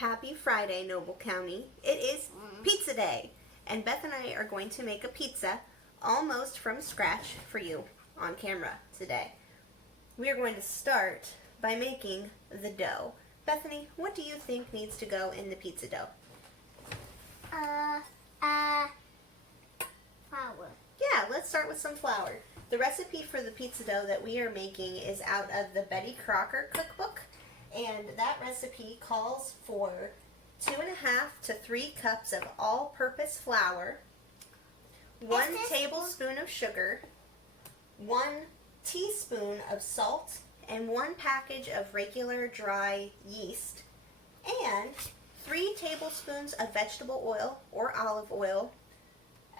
Happy Friday, Noble County. It is pizza day, and Beth and I are going to make a pizza almost from scratch for you on camera today. We are going to start by making the dough. Bethany, what do you think needs to go in the pizza dough? Flour. Yeah, let's start with some flour. The recipe for the pizza dough that we are making is out of the Betty Crocker cookbook, and that recipe calls for 2.5 to 3 cups of all-purpose flour, 1 tablespoon of sugar, 1 teaspoon of salt, and 1 package of regular dry yeast, and 3 tablespoons of vegetable oil or olive oil,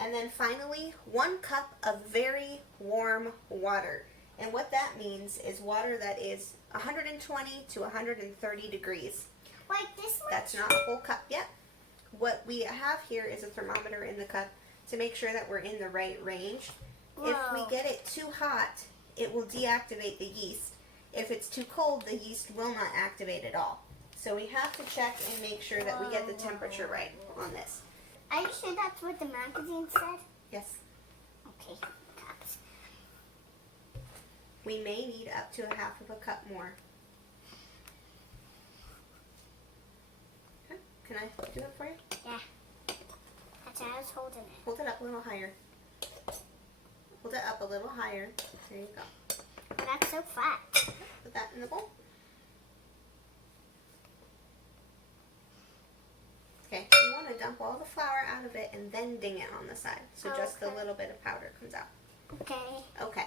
and then finally 1 cup of very warm water. And what that means is water that is 120 to 130 degrees. Like this one? That's not a full cup yet. What we have here is a thermometer in the cup to make sure that we're in the right range. Whoa. If we get it too hot, it will deactivate the yeast. If it's too cold, the yeast will not activate at all. So we have to check and make sure that we get the temperature right on this. Are you sure that's what the magazine said? Yes. Okay. Cups. We may need up to 1/2 cup more. Okay. Can I do it for you? Yeah. That's why I was holding it. Hold it up a little higher. Hold it up a little higher. There you go. But that's so flat. Put that in the bowl. Okay, you want to dump all the flour out of it and then ding it on the side. So just the Okay. little bit of powder comes out. Okay. Okay.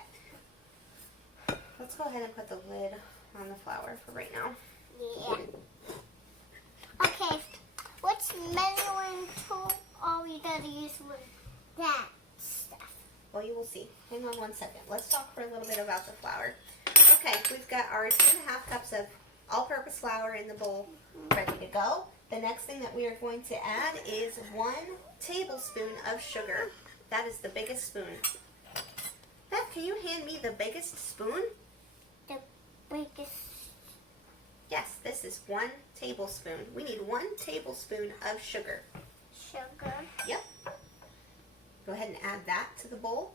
Let's go ahead and put the lid on the flour for right now. Yeah. Okay. What's measuring tool are we going to use with that stuff? Well, you will see. Hang on 1 second. Let's talk for a little bit about the flour. Okay, we've got our 2.5 cups of all-purpose flour in the bowl ready to go. The next thing that we are going to add is 1 tablespoon of sugar. That is the biggest spoon. Beth, can you hand me the biggest spoon? The biggest. Yes, this is 1 tablespoon. We need 1 tablespoon of sugar. Sugar. Yep. Go ahead and add that to the bowl.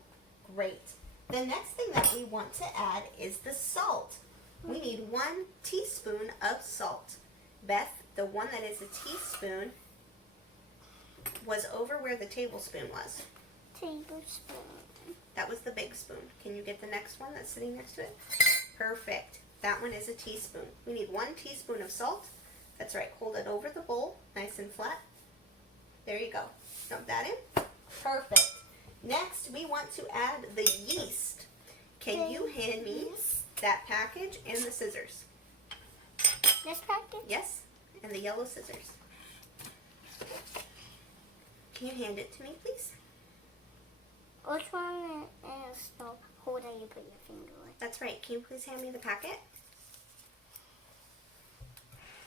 Great. The next thing that we want to add is the salt. We need 1 teaspoon of salt. Beth, the one that is a teaspoon was over where the tablespoon was. Tablespoon. That was the big spoon. Can you get the next one that's sitting next to it? Perfect. That one is a teaspoon. We need 1 teaspoon of salt. That's right. Hold it over the bowl, nice and flat. There you go. Dump that in. Perfect. Next, we want to add the yeast. Can you hand me that package and the scissors? This package? Yes, and the yellow scissors. Can you hand it to me, please? Which one is the holder you put your finger in? That's right. Can you please hand me the packet?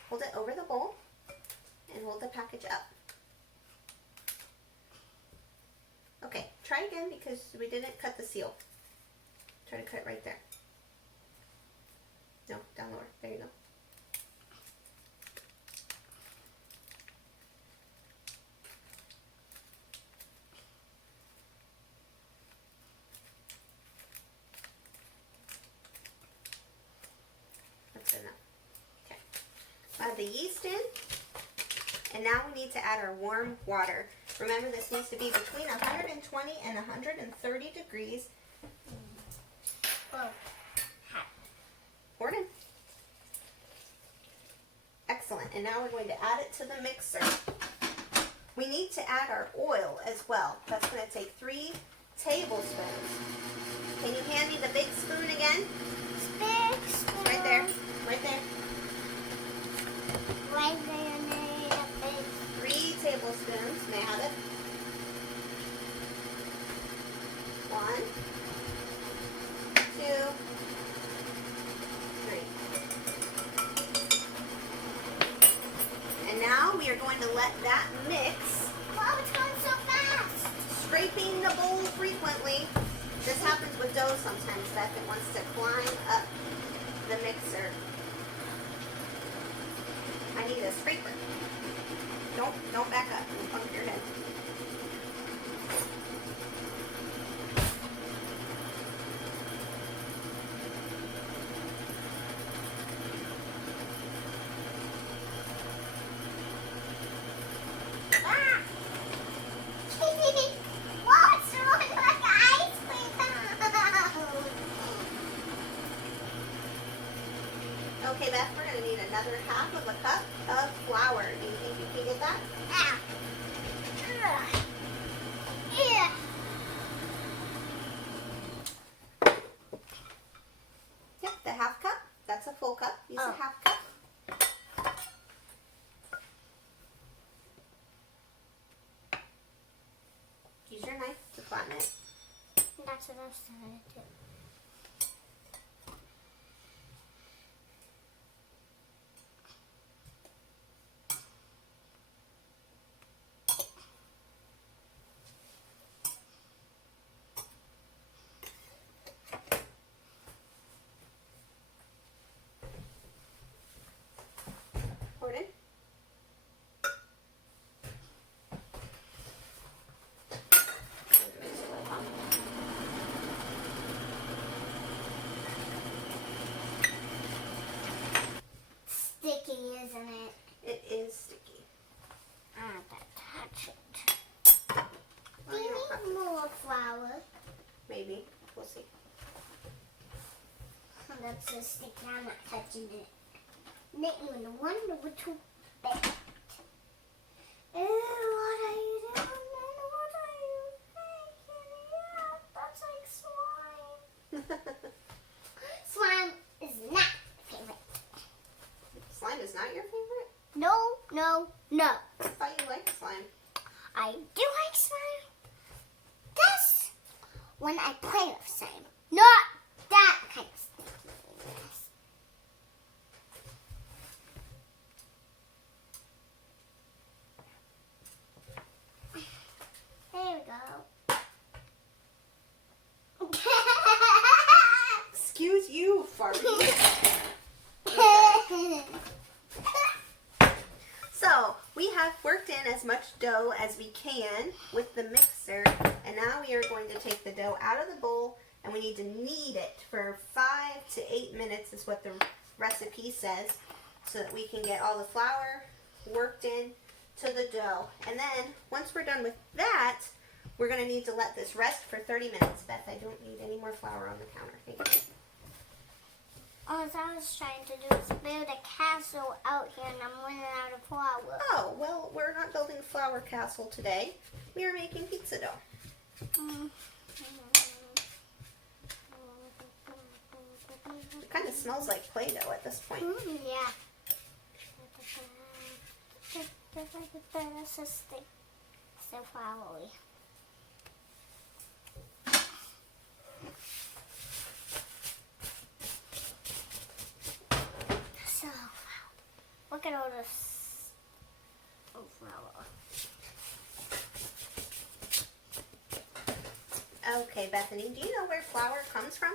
Hold it over the bowl and hold the package up. Okay, try again because we didn't cut the seal. Try to cut it right there. No, down lower. There you go. That's enough. Okay. Add the yeast in. And now we need to add our warm water. Remember, this needs to be between 120 and 130 degrees. Whoa. Pour it in. Excellent. And now we're going to add it to the mixer. We need to add our oil as well. That's going to take 3 tablespoons. Can you hand me the big spoon again? Big spoon. Right there. Right there. Right there, made a big. 3 tablespoons. May I have it? 1, 2, 3. And now we are going to let that mix, Wow, it's going so fast. scraping the bowl frequently. This happens with dough sometimes, Beth. It wants to climb up the mixer. I need a scraper. don't back up. Don't bump your head. Ah! What's wrong with the ice cream? Okay, Beth, we're going to need another half of a cup of flour. Do you think you can get that? Ah. Yeah. Yep, the half cup. That's a full cup. Use Oh. a half cup. Use your knife to flatten it. That's what I was trying to do. Pour it in. Sticky, isn't it? It is sticky. I want to touch it. Well, Do you you don't have need to. more flour? Maybe. We'll see. That's so sticky. I'm not touching it. Make you wonder what to bet. Ew, what are you doing? What are you making? Yeah, that's like slime. Slime is not my favorite. Slime is not your favorite? No, no, no. I thought you liked slime. I do like slime. That's when I play with slime. Not that kind of stickiness. There we go. Excuse you, Farby. So, we have worked in as much dough as we can with the mixer, and now we are going to take the dough out of the bowl, and we need to knead it for 5 to 8 minutes is what the recipe says, so that we can get all the flour worked in to the dough. And then, once we're done with that, we're going to need to let this rest for 30 minutes. Beth, I don't need any more flour on the counter. Thank you. All I was trying to do is build a castle out here, and I'm running out of flour. Oh, well, we're not building a flour castle today. We are making pizza dough. It kind of smells like Play-Doh at this point. Yeah. So stick, so floury. So, look at all this flour. Okay, Bethany, do you know where flour comes from?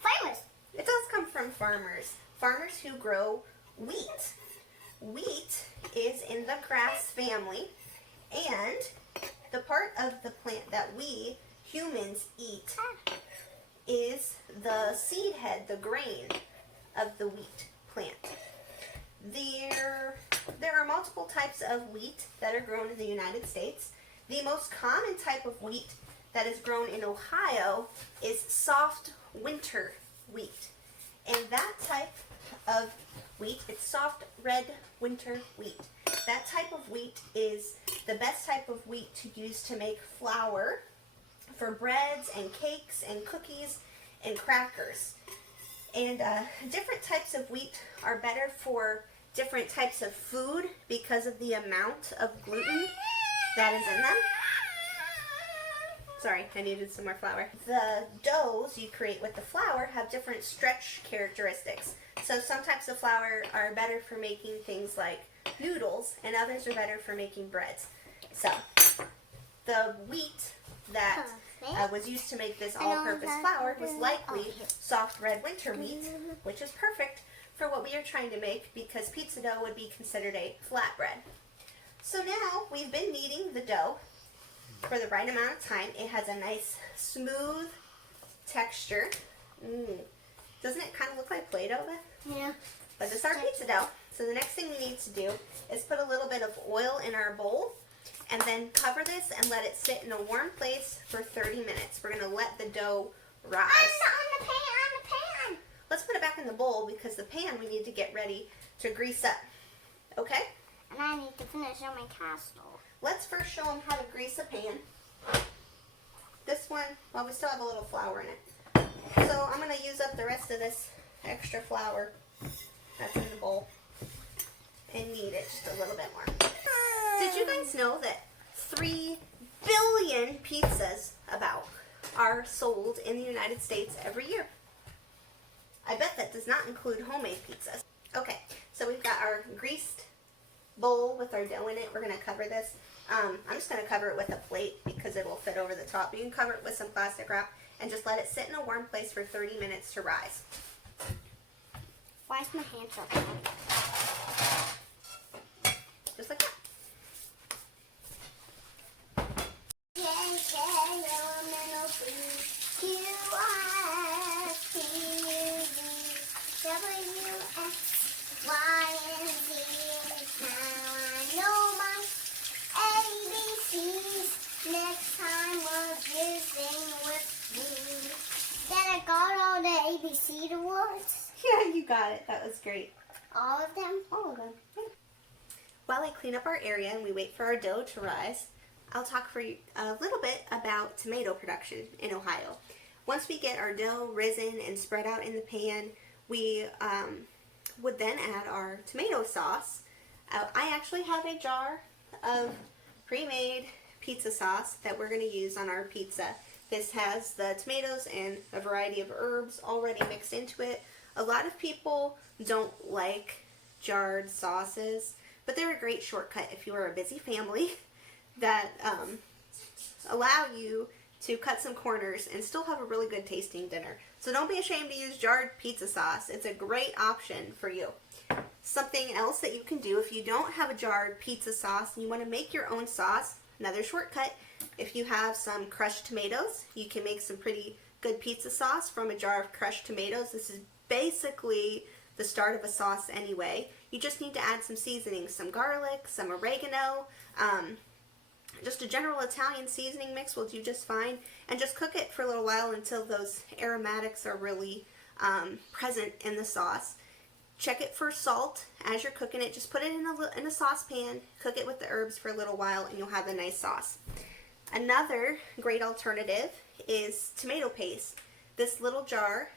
Farmers. It does come from farmers. Farmers who grow wheat. Wheat is in the grass family, and the part of the plant that we humans eat is the seed head, the grain of the wheat plant. There are multiple types of wheat that are grown in the United States. The most common type of wheat that is grown in Ohio is soft winter wheat. And that type of wheat, it's soft red winter wheat. That type of wheat is the best type of wheat to use to make flour for breads and cakes and cookies and crackers. And different types of wheat are better for different types of food because of the amount of gluten that is in them. Sorry, I needed some more flour. The doughs you create with the flour have different stretch characteristics. So some types of flour are better for making things like noodles, and others are better for making breads. So the wheat that was used to make this all-purpose flour was likely soft red winter wheat, which is perfect for what we are trying to make because pizza dough would be considered a flatbread. So now we've been kneading the dough for the right amount of time. It has a nice smooth texture. Doesn't it kind of look like Play-Doh, Beth? Yeah. But this is our pizza dough. So the next thing we need to do is put a little bit of oil in our bowl and then cover this and let it sit in a warm place for 30 minutes. We're going to let the dough rise. On the pan. Let's put it back in the bowl because the pan we need to get ready to grease up. Okay? And I need to finish on my castle. Let's first show them how to grease a pan. This one, well, we still have a little flour in it. So I'm going to use up the rest of this extra flour that's in the bowl and knead it just a little bit more. Did you guys know that 3 billion pizzas about are sold in the United States every year? I bet that does not include homemade pizzas. Okay, so we've got our greased bowl with our dough in it. We're going to cover this. I'm just going to cover it with a plate because it will fit over the top. You can cover it with some plastic wrap and just let it sit in a warm place for 30 minutes to rise. Why is my hand so cold? Just like that. Next time we're visiting with me. Then I got all the ABC awards. Yeah, you got it. That was great. All of them? All of them. Yeah. While I clean up our area and we wait for our dough to rise, I'll talk for you a little bit about tomato production in Ohio. Once we get our dough risen and spread out in the pan, we would then add our tomato sauce. I actually have a jar of pre-made pizza sauce that we're going to use on our pizza. This has the tomatoes and a variety of herbs already mixed into it. A lot of people don't like jarred sauces, but they're a great shortcut if you are a busy family that allow you to cut some corners and still have a really good tasting dinner. So don't be ashamed to use jarred pizza sauce. It's a great option for you. Something else that you can do if you don't have a jarred pizza sauce and you want to make your own sauce, another shortcut, if you have some crushed tomatoes, you can make some pretty good pizza sauce from a jar of crushed tomatoes. This is basically the start of a sauce anyway. You just need to add some seasoning, some garlic, some oregano, just a general Italian seasoning mix will do just fine, and just cook it for a little while until those aromatics are really present in the sauce. Check it for salt as you're cooking it. Just put it in a saucepan, cook it with the herbs for a little while, and you'll have a nice sauce. Another great alternative is tomato paste. This little jar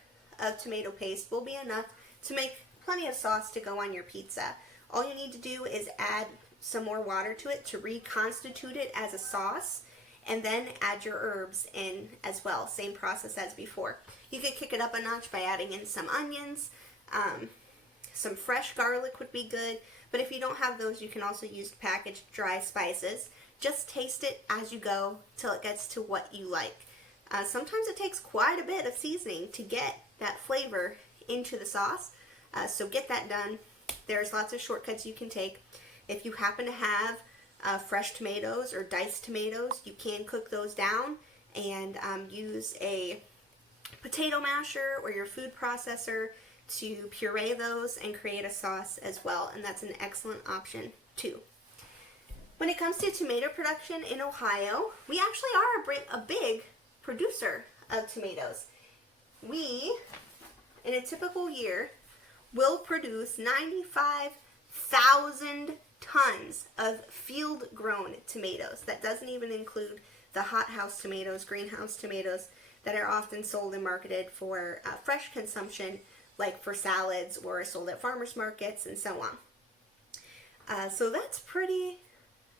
of tomato paste will be enough to make plenty of sauce to go on your pizza. All you need to do is add some more water to it to reconstitute it as a sauce, and then add your herbs in as well. Same process as before. You could kick it up a notch by adding in some onions. Some fresh garlic would be good, but if you don't have those, you can also use packaged dry spices. Just taste it as you go till it gets to what you like. Sometimes it takes quite a bit of seasoning to get that flavor into the sauce, so get that done. There's lots of shortcuts you can take. If you happen to have fresh tomatoes or diced tomatoes, you can cook those down and use a potato masher or your food processor to puree those and create a sauce as well, and that's an excellent option too. When it comes to tomato production in Ohio, we actually are a big producer of tomatoes. We, in a typical year, will produce 95,000 tons of field-grown tomatoes. That doesn't even include the hothouse tomatoes, greenhouse tomatoes that are often sold and marketed for fresh consumption, like for salads or sold at farmers markets and so on. So that's pretty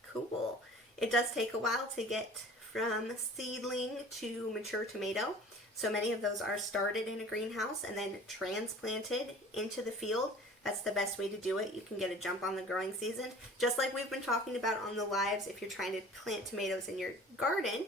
cool. It does take a while to get from seedling to mature tomato. So many of those are started in a greenhouse and then transplanted into the field. That's the best way to do it. You can get a jump on the growing season. Just like we've been talking about on the lives, if you're trying to plant tomatoes in your garden,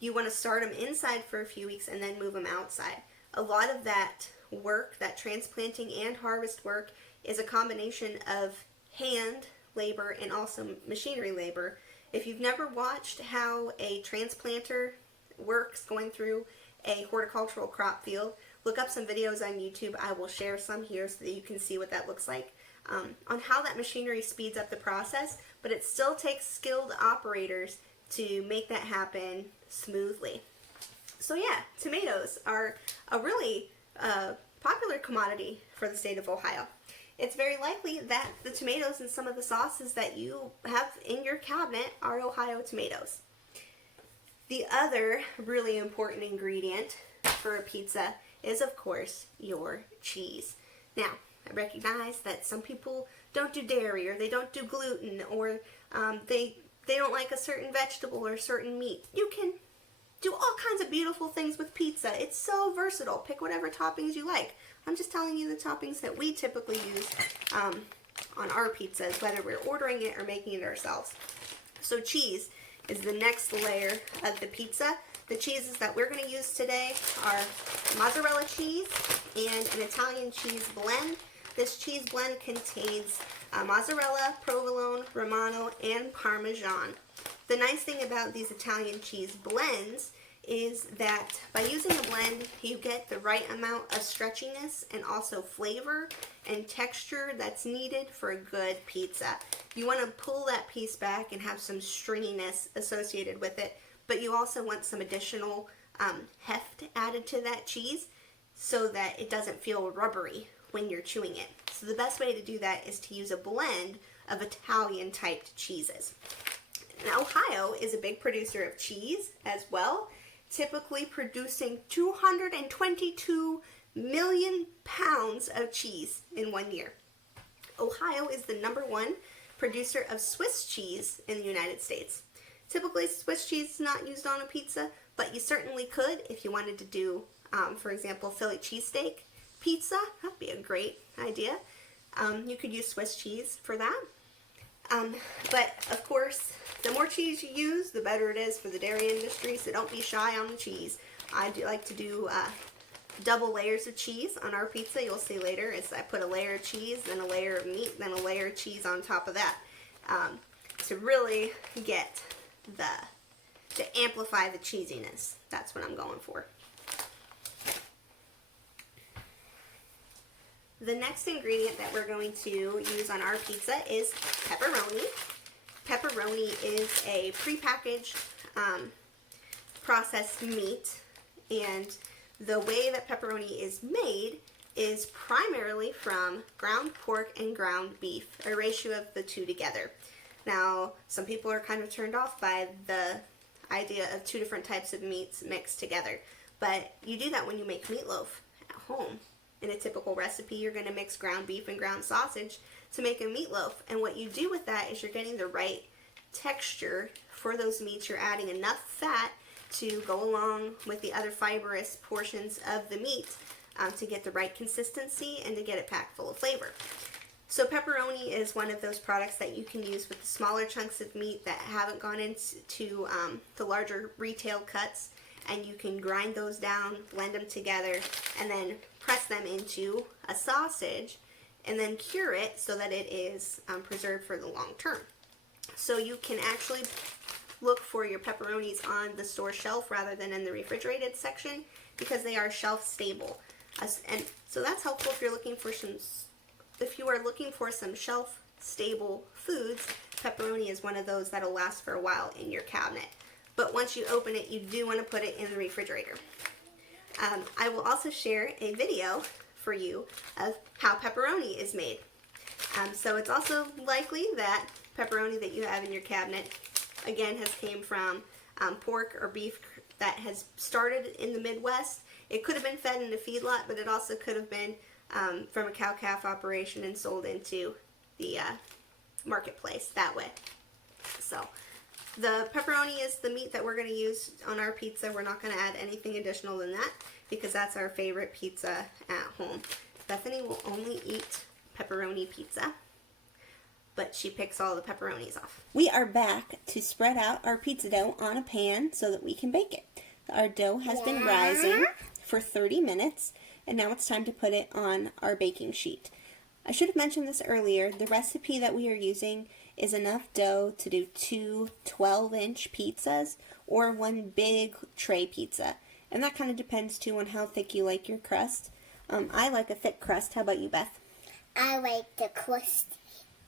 you want to start them inside for a few weeks and then move them outside. A lot of that work, that transplanting and harvest work, is a combination of hand labor and also machinery labor. If you've never watched how a transplanter works going through a horticultural crop field, look up some videos on YouTube. I will share some here so that you can see what that looks like, on how that machinery speeds up the process, but it still takes skilled operators to make that happen smoothly. So yeah, tomatoes are a really popular commodity for the state of Ohio. It's very likely that the tomatoes in some of the sauces that you have in your cabinet are Ohio tomatoes. The other really important ingredient for a pizza is, of course, your cheese. Now, I recognize that some people don't do dairy, or they don't do gluten, or they don't like a certain vegetable or certain meat. You can do all kinds of beautiful things with pizza. It's so versatile. Pick whatever toppings you like. I'm just telling you the toppings that we typically use on our pizzas, whether we're ordering it or making it ourselves. So cheese is the next layer of the pizza. The cheeses that we're going to use today are mozzarella cheese and an Italian cheese blend. This cheese blend contains mozzarella, provolone, romano, and parmesan. The nice thing about these Italian cheese blends is that by using a blend, you get the right amount of stretchiness and also flavor and texture that's needed for a good pizza. You want to pull that piece back and have some stringiness associated with it, but you also want some additional heft added to that cheese so that it doesn't feel rubbery when you're chewing it. So the best way to do that is to use a blend of Italian typed cheeses. Now, Ohio is a big producer of cheese as well, typically producing 222 million pounds of cheese in 1 year. Ohio is the #1 producer of Swiss cheese in the United States. Typically, Swiss cheese is not used on a pizza, but you certainly could if you wanted to do, for example, Philly cheesesteak pizza. That'd be a great idea. You could use Swiss cheese for that. But, of course, the more cheese you use, the better it is for the dairy industry, so don't be shy on the cheese. I do like to do double layers of cheese on our pizza. You'll see later is I put a layer of cheese, then a layer of meat, then a layer of cheese on top of that, to really get to amplify the cheesiness. That's what I'm going for. The next ingredient that we're going to use on our pizza is pepperoni. Pepperoni is a prepackaged processed meat, and the way that pepperoni is made is primarily from ground pork and ground beef, a ratio of the two together. Now, some people are kind of turned off by the idea of two different types of meats mixed together, but you do that when you make meatloaf at home. In a typical recipe, you're going to mix ground beef and ground sausage to make a meatloaf, and what you do with that is you're getting the right texture for those meats. You're adding enough fat to go along with the other fibrous portions of the meat to get the right consistency and to get it packed full of flavor. So pepperoni is one of those products that you can use with the smaller chunks of meat that haven't gone into the larger retail cuts, and you can grind those down, blend them together, and then press them into a sausage and then cure it so that it is preserved for the long term. So you can actually look for your pepperonis on the store shelf rather than in the refrigerated section because they are shelf stable. And so that's helpful if you're looking for some shelf stable foods. Pepperoni is one of those that'll last for a while in your cabinet. But once you open it, you do want to put it in the refrigerator. I will also share a video for you of how pepperoni is made. So it's also likely that pepperoni that you have in your cabinet, again, has came from pork or beef that has started in the Midwest. It could have been fed in a feedlot, but it also could have been from a cow-calf operation and sold into the marketplace that way. So the pepperoni is the meat that we're going to use on our pizza. We're not going to add anything additional than that because that's our favorite pizza at home. Bethany will only eat pepperoni pizza, but she picks all the pepperonis off. We are back to spread out our pizza dough on a pan so that we can bake it. Our dough has been rising for 30 minutes, and now it's time to put it on our baking sheet. I should have mentioned this earlier. The recipe that we are using is enough dough to do 2 12-inch pizzas or one big tray pizza. And that kind of depends too on how thick you like your crust. I like a thick crust. How about you, Beth? I like the crust.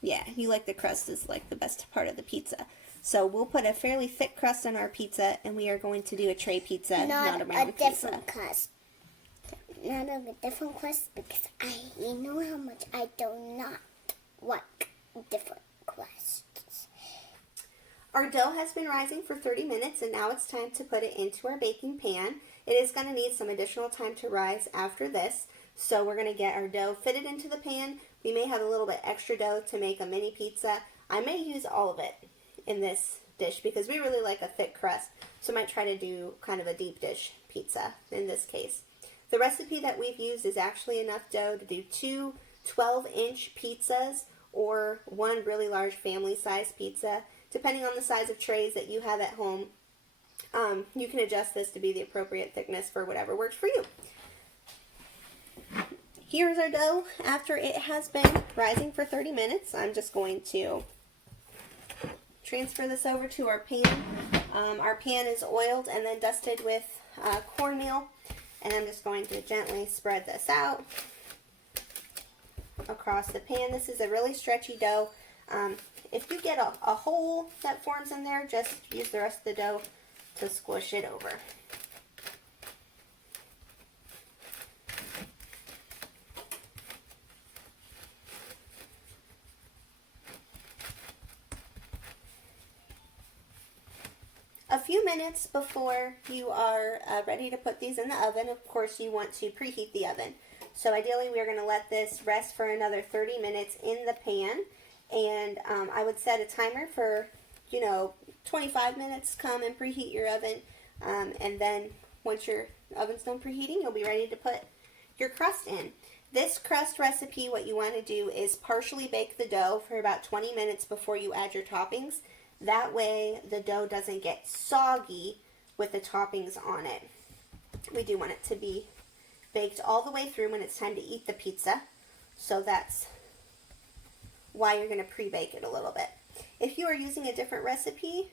Yeah, you like the crust is like the best part of the pizza. So we'll put a fairly thick crust on our pizza, and we are going to do a tray pizza, not a round pizza. Different crust. Not a different crust because you know how much I do not like different crusts. Our dough has been rising for 30 minutes, and now it's time to put it into our baking pan. It is going to need some additional time to rise after this, so we're going to get our dough fitted into the pan. We may have a little bit extra dough to make a mini pizza. I may use all of it in this dish because we really like a thick crust, so I might try to do kind of a deep dish pizza in this case. The recipe that we've used is actually enough dough to do 2 12-inch pizzas or one really large family-size pizza, depending on the size of trays that you have at home. You can adjust this to be the appropriate thickness for whatever works for you. Here's our dough after it has been rising for 30 minutes. I'm just going to transfer this over to our pan. Our pan is oiled and then dusted with cornmeal, and I'm just going to gently spread this out across the pan. This is a really stretchy dough. If you get a hole that forms in there, just use the rest of the dough to squish it over. A few minutes before you are ready to put these in the oven, of course you want to preheat the oven. So ideally we're going to let this rest for another 30 minutes in the pan, and I would set a timer for 25 minutes. Come and preheat your oven, and then once your oven's done preheating, you'll be ready to put your crust in. This crust recipe, what you want to do is partially bake the dough for about 20 minutes before you add your toppings. That way the dough doesn't get soggy with the toppings on it. We do want it to be baked all the way through when it's time to eat the pizza. So that's why you're going to pre-bake it a little bit. If you are using a different recipe,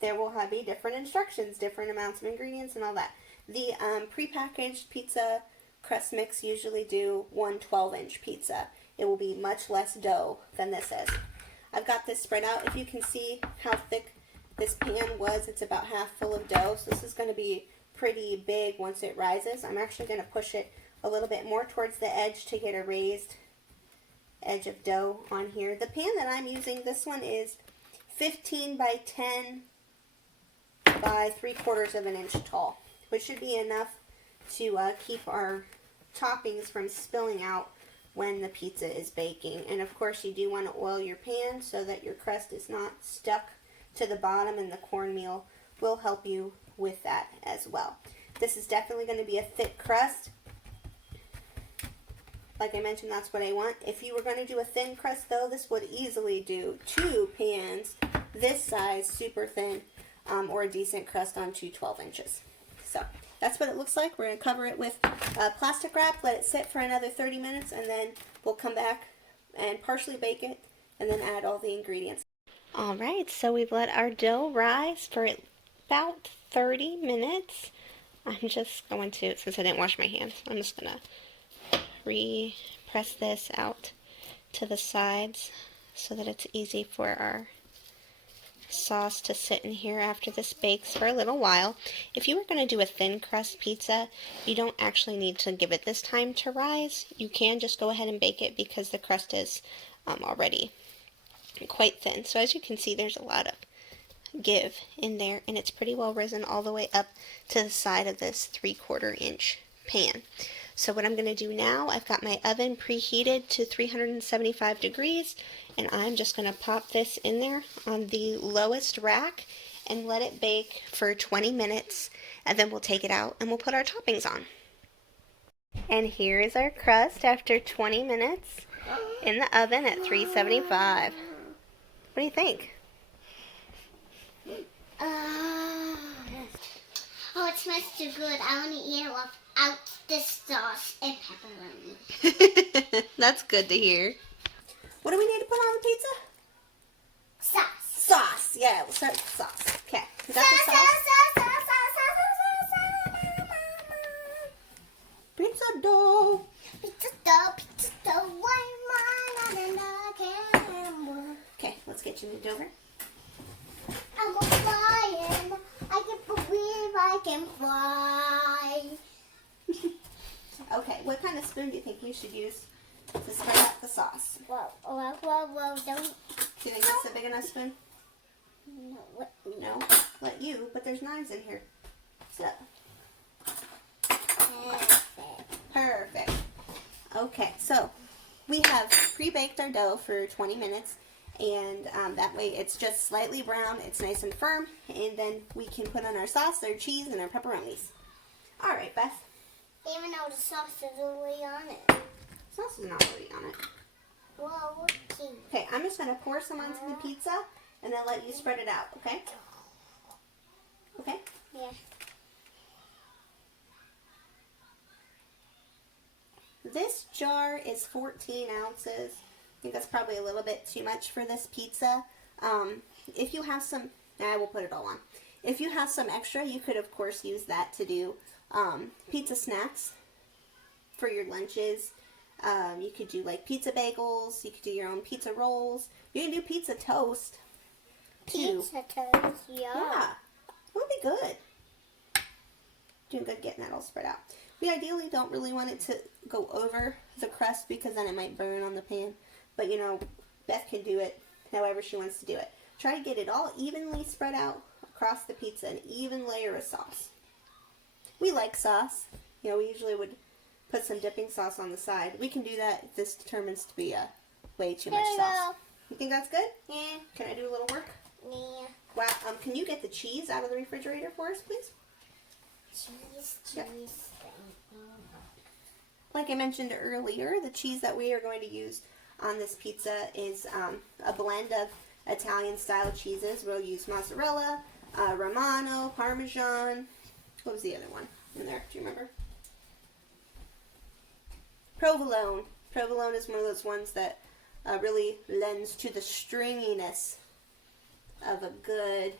there will be different instructions, different amounts of ingredients and all that. The pre-packaged pizza crust mix usually do 1 12-inch pizza. It will be much less dough than this is. I've got this spread out. If you can see how thick this pan was, it's about half full of dough. So this is going to be pretty big once it rises. I'm actually going to push it a little bit more towards the edge to get a raised edge of dough on here. The pan that I'm using, this one is 15 by 10 by 3/4 of an inch tall, which should be enough to keep our toppings from spilling out when the pizza is baking. And of course you do want to oil your pan so that your crust is not stuck to the bottom, and the cornmeal will help you with that as well. This is definitely going to be a thick crust. Like I mentioned, that's what I want. If you were going to do a thin crust though, this would easily do 2 pans this size, super thin, or a decent crust on 2 12 inches. So that's what it looks like. We're going to cover it with plastic wrap, let it sit for another 30 minutes, and then we'll come back and partially bake it and then add all the ingredients. Alright, so we've let our dough rise for about 30 minutes. I'm just going to, since I didn't wash my hands, I'm just going to re-press this out to the sides so that it's easy for our sauce to sit in here after this bakes for a little while. If you were going to do a thin crust pizza, you don't actually need to give it this time to rise. You can just go ahead and bake it because the crust is already quite thin. So as you can see, there's a lot of give in there, and it's pretty well risen all the way up to the side of this 3/4 inch pan. So what I'm going to do now, I've got my oven preheated to 375 degrees, and I'm just going to pop this in there on the lowest rack and let it bake for 20 minutes, and then we'll take it out and we'll put our toppings on. And here is our crust after 20 minutes in the oven at 375. What do you think? Oh, it smells too good. I want to eat it without this sauce and pepperoni. That's good to hear. What do we need to put on the pizza? Sauce. Sauce. Yeah, we'll start with the sauce. Okay, we got the sauce. Pizza dough. Pizza dough, one on the camera. Okay, let's get you moved over. I'm flying. I can't believe I can fly. Okay, what kind of spoon do you think you should use to spread out the sauce? Whoa, don't. Do you think that's a big enough spoon? No, what? No, let you, but there's knives in here. So, perfect. Okay, so we have pre-baked our dough for 20 minutes, and that way it's just slightly brown, it's nice and firm, and then we can put on our sauce, our cheese, and our pepperonis. All right, Beth. Even though the sauce is already on it. Sauce is not really on it. Whoa, okay. Okay, I'm just going to pour some onto the pizza, and then let you spread it out, okay? Okay? Yeah. This jar is 14 ounces. I think that's probably a little bit too much for this pizza. If you have some, I will put it all on. If you have some extra, you could of course use that to do pizza snacks for your lunches. You could do like pizza bagels. You could do your own pizza rolls. You can do pizza toast too. Pizza toast, Yeah, it would be good. Doing good getting that all spread out. We ideally don't really want it to go over the crust because then it might burn on the pan. But you know, Beth can do it however she wants to do it. Try to get it all evenly spread out across the pizza, an even layer of sauce. We like sauce. You know, we usually would put some dipping sauce on the side. We can do that if this determines to be way too much sauce. You think that's good? Yeah. Can I do a little work? Yeah. Wow. Can you get the cheese out of the refrigerator for us, please? Cheese. Yeah. Like I mentioned earlier, the cheese that we are going to use on this pizza is a blend of Italian-style cheeses. We'll use mozzarella, Romano, Parmesan. What was the other one in there? Do you remember? Provolone. Provolone is one of those ones that really lends to the stringiness of a good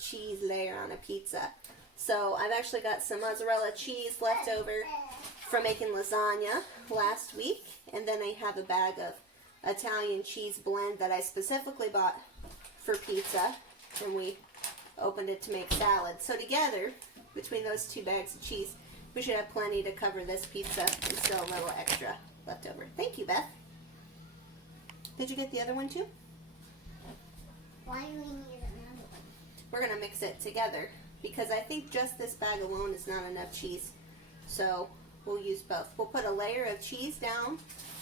cheese layer on a pizza. So I've actually got some mozzarella cheese left over from making lasagna last week, and then I have a bag of Italian cheese blend that I specifically bought for pizza, and we opened it to make salad. So together, between those two bags of cheese, we should have plenty to cover this pizza and still a little extra left over. Thank you, Beth. Did you get the other one too? Why do we need another one? We're going to mix it together because I think just this bag alone is not enough cheese. So we'll use both. We'll put a layer of cheese down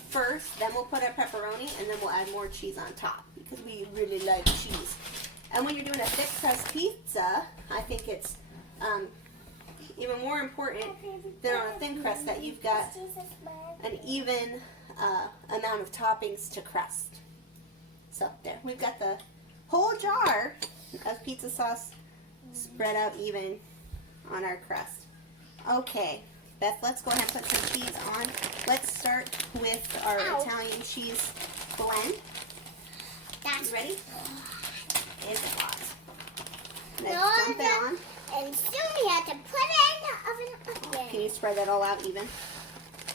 first, then we'll put our pepperoni, and then we'll add more cheese on top because we really like cheese. And when you're doing a thick crust pizza, I think it's even more important than on a thin crust that you've got an even amount of toppings to crust. So there, we've got the whole jar of pizza sauce spread out even on our crust. Okay, Beth, let's go ahead and put some cheese on. Let's start with our Italian cheese blend. You ready? It's hot. Let's dump it on. And soon we have to put it in the oven again. Can you spread that all out even?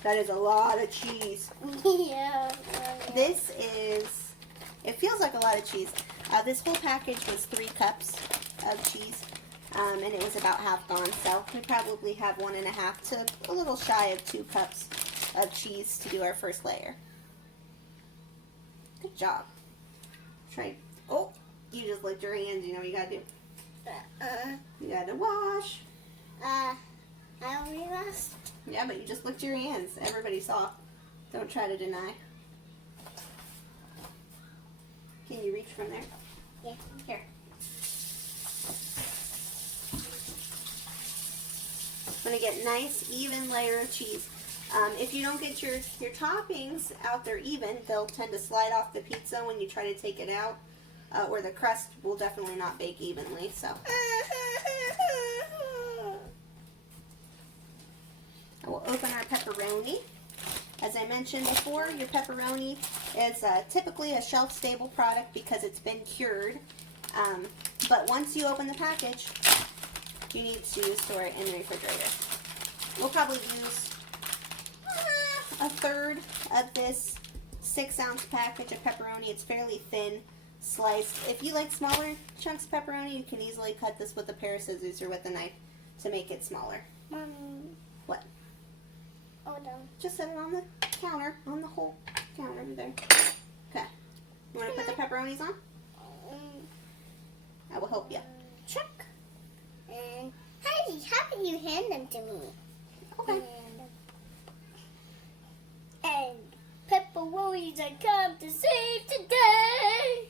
That is a lot of cheese. Yeah. This is, it feels like a lot of cheese. This whole package was 3 cups of cheese, and it was about half gone. So we probably have 1.5 to a little shy of 2 cups of cheese to do our first layer. Good job. Try. Oh, you just licked your hands. You know what you gotta do. You gotta wash. I only lost. Yeah, but you just licked your hands. Everybody saw. Don't try to deny. Can you reach from there? Yeah. Here. I'm gonna get nice, even layer of cheese. If you don't get your toppings out there even, they'll tend to slide off the pizza when you try to take it out, or the crust will definitely not bake evenly. So I will open our pepperoni. As I mentioned before, your pepperoni is typically a shelf-stable product because it's been cured. But once you open the package, you need to store it in the refrigerator. We'll probably use a third of this 6-ounce package of pepperoni. It's fairly thin sliced. If you like smaller chunks of pepperoni, you can easily cut this with a pair of scissors or with a knife to make it smaller. Mommy. What? Hold on. Just set it on the counter, on the whole counter there. Okay. You want to put the pepperonis on? I will help you. Check. And how do you hand them to me? Okay. And pepperonis I come to save today.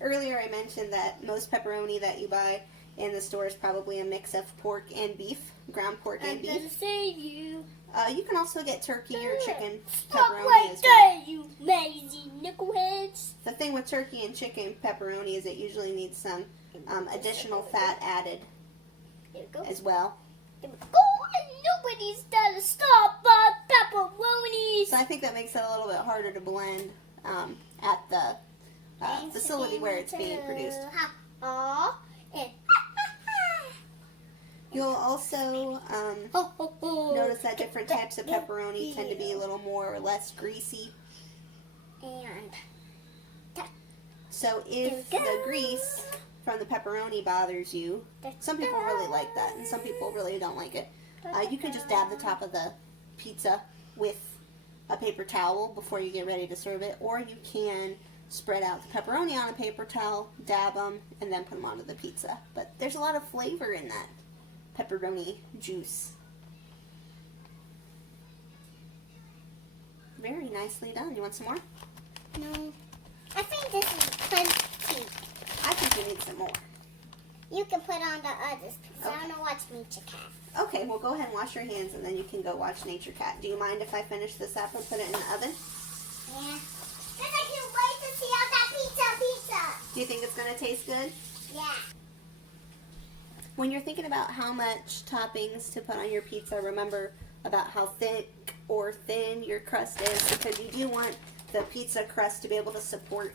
Earlier I mentioned that most pepperoni that you buy in the store is probably a mix of pork and beef, ground pork and I'm gonna beef. save you. You can also get turkey or chicken Stop pepperoni right as well. there, you lazy nickelheads. The thing with turkey and chicken pepperoni is it usually needs some additional fat added There we go. as well. There we go. And nobody's gonna stop our pepperonis. So I think that makes it a little bit harder to blend at the facility where it's being produced. And You'll also notice that different types of pepperoni tend to be a little more or less greasy. And So if the grease from the pepperoni bothers you, some people really like that and some people really don't like it. You can just dab the top of the pizza with a paper towel before you get ready to serve it, or you can spread out the pepperoni on a paper towel, dab them, and then put them onto the pizza. But there's a lot of flavor in that pepperoni juice. Very nicely done. You want some more? no, I think this is plenty. I think you need some more. You can put on the others because I Okay. want to watch Nature Cat. Okay, well go ahead and wash your hands and then you can go watch Nature Cat. Do you mind if I finish this up and put it in the oven? Yeah. Because I can't wait to see how that pizza. Do you think it's going to taste good? Yeah. When you're thinking about how much toppings to put on your pizza, remember about how thick or thin your crust is, because you do want the pizza crust to be able to support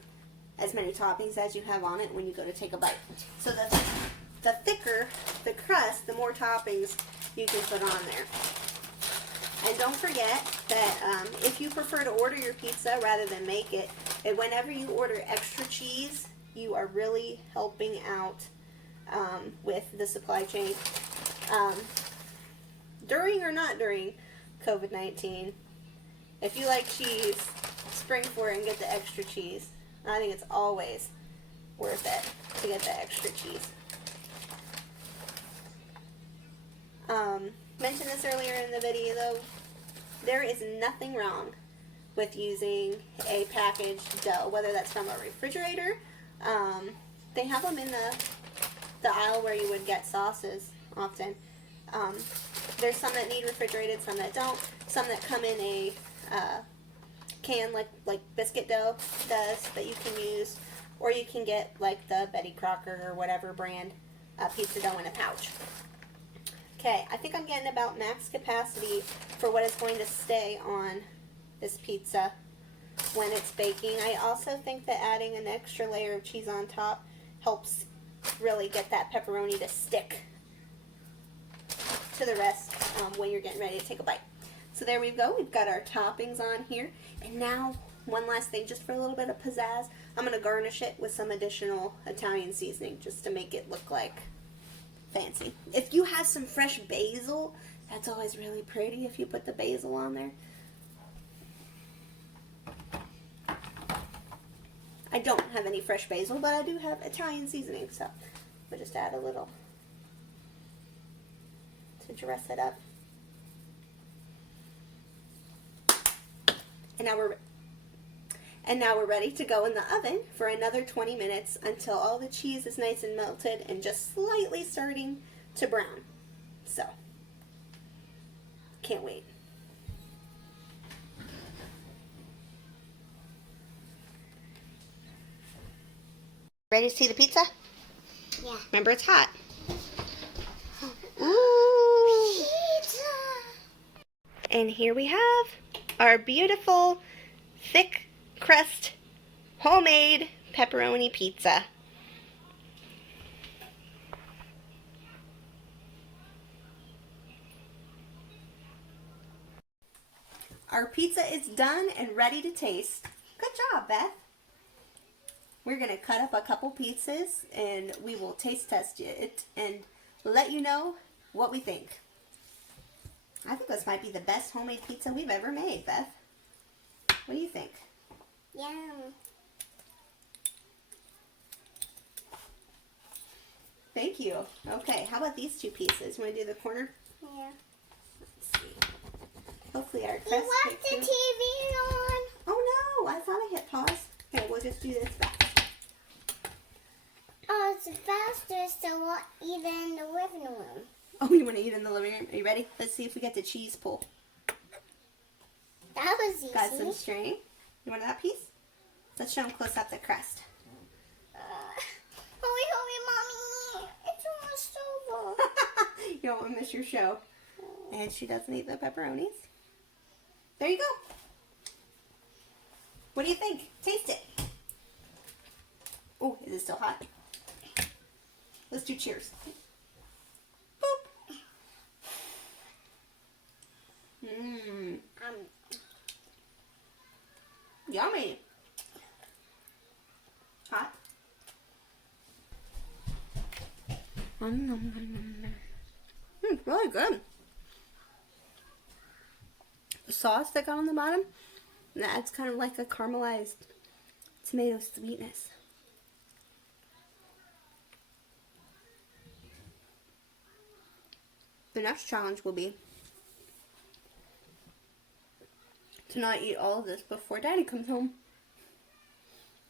as many toppings as you have on it when you go to take a bite. So the thicker the crust, the more toppings you can put on there. And don't forget that if you prefer to order your pizza rather than make it, and whenever you order extra cheese, you are really helping out with the supply chain. During or not during COVID-19, if you like cheese, spring for it and get the extra cheese. I think it's always worth it to get the extra cheese. Mentioned this earlier in the video though, there is nothing wrong with using a packaged dough, whether that's from a refrigerator. They have them in the aisle where you would get sauces often. There's some that need refrigerated, some that don't, some that come in a can like biscuit dough does that you can use, or you can get like the Betty Crocker or whatever brand pizza dough in a pouch. Okay, I think I'm getting about max capacity for what is going to stay on this pizza when it's baking. I also think that adding an extra layer of cheese on top helps really get that pepperoni to stick to the rest when you're getting ready to take a bite. So there we go. We've got our toppings on here. And now, one last thing, just for a little bit of pizzazz, I'm going to garnish it with some additional Italian seasoning just to make it look like fancy. If you have some fresh basil, that's always really pretty if you put the basil on there. I don't have any fresh basil, but I do have Italian seasoning, so we'll just add a little to dress it up. And now we're ready to go in the oven for another 20 minutes until all the cheese is nice and melted and just slightly starting to brown. So, can't wait. Ready to see the pizza? Yeah. Remember, it's hot. Ooh. Pizza. And here we have our beautiful thick crust homemade pepperoni pizza. Our pizza is done and ready to taste. Good job, Beth. We're going to cut up a couple pieces and we will taste test it and let you know what we think. I think this might be the best homemade pizza we've ever made, Beth. What do you think? Yum. Thank you. Okay, how about these two pieces? You want to do the corner? Yeah. Let's see. Hopefully our You crust left the gets TV on. Oh no, I thought I hit pause. Okay, we'll just do this back. Oh, it's faster, so we'll eat it in the living room. Oh, you want to eat in the living room? Are you ready? Let's see if we get the cheese pull. That was easy. Got some string. You want that piece? Let's show them close up the crust. Hurry, Mommy. It's almost over. You don't want to miss your show. And she doesn't eat the pepperonis. There you go. What do you think? Taste it. Oh, is it still hot? Let's do cheers. Boop. Mmm. Yummy. Hot. Really good. The sauce that got on the bottom, that's kind of like a caramelized tomato sweetness. The next challenge will be to not eat all of this before Daddy comes home.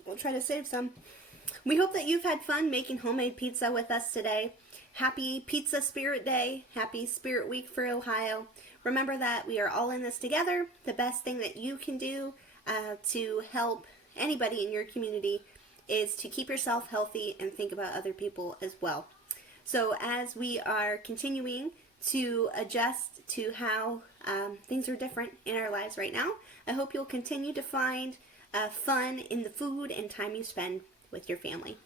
We'll try to save some. We hope that you've had fun making homemade pizza with us today. Happy Pizza Spirit Day. Happy Spirit Week for Ohio. Remember that we are all in this together. The best thing that you can do to help anybody in your community is to keep yourself healthy and think about other people as well. So as we are continuing to adjust to how things are different in our lives right now, I hope you'll continue to find fun in the food and time you spend with your family.